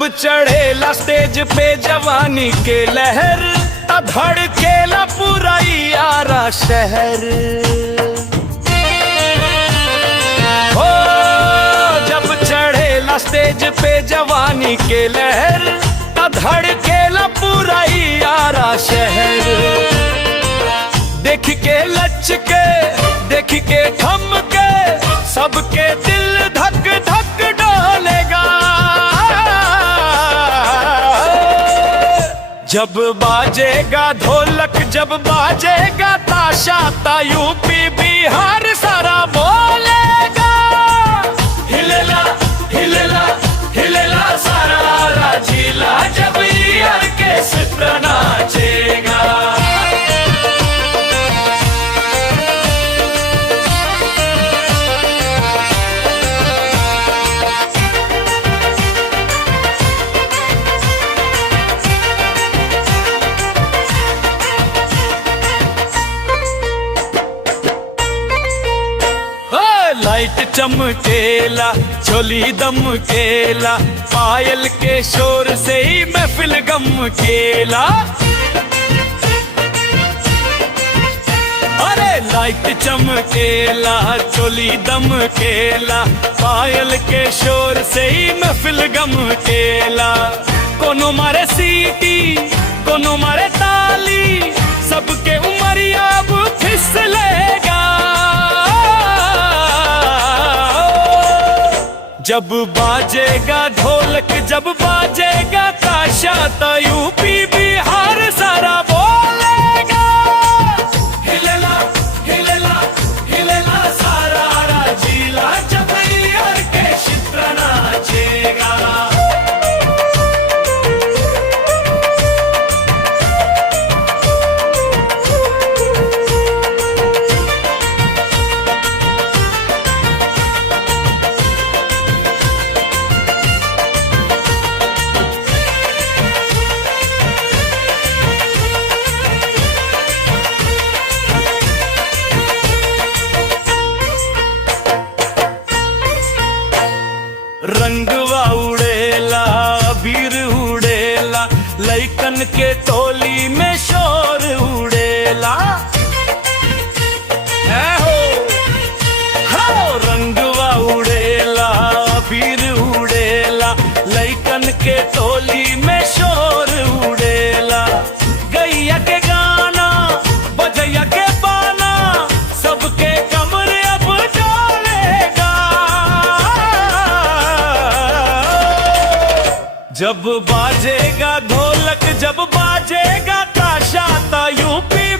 जब चढ़ेला स्टेज पे जवानी के लहर, धड़केला पूरा यारा शहर। हो जब चढ़ेला स्टेज पे जवानी के लहर, धड़केला पूरा यारा शहर। देख के लच के, देख के थम के, सबके दिल धक धक डोलेगा। जब बाजेगा ढोलक, जब बाजेगा ताशा, ता यूपी बिहार सारा बोलेगा। हिलेला हिलेला हिलेला सारा जिला, जब ऑर्केस्ट्रा नाचेगा। लाइट चमकेला, झोली दमकेला, पायल के शोर से ही महफिल गमकेला। अरे लाइट चमकेला, झोली दमकेला, पायल के शोर से ही महफिल गमकेला। कोनो मारे सीटी, कोनो मारे ताली, सबके उमरिया अब फिसलेगा। जब बाजेगा ढोलक, जब बाजेगा ताशा, तो यूपी बिहार सारा बोलेगा। हिलेला हिलेला हिलेला सारा जिला, जब ऑर्केस्ट्रा नाचेगा। रंगवा उड़ेला, अबीर उड़ेला, लइकन के टोली में शोर उड़ेला। हो रंगवा उड़ेला, अबीर उड़ेला, लइकन के टोली में शोर उड़ेला। गैया के गाना, बजैया के बाना, सबके कमरे अब डोलेगा। जब बाजेगा ढोलक, जब बाजेगा ताशा, ता यूपी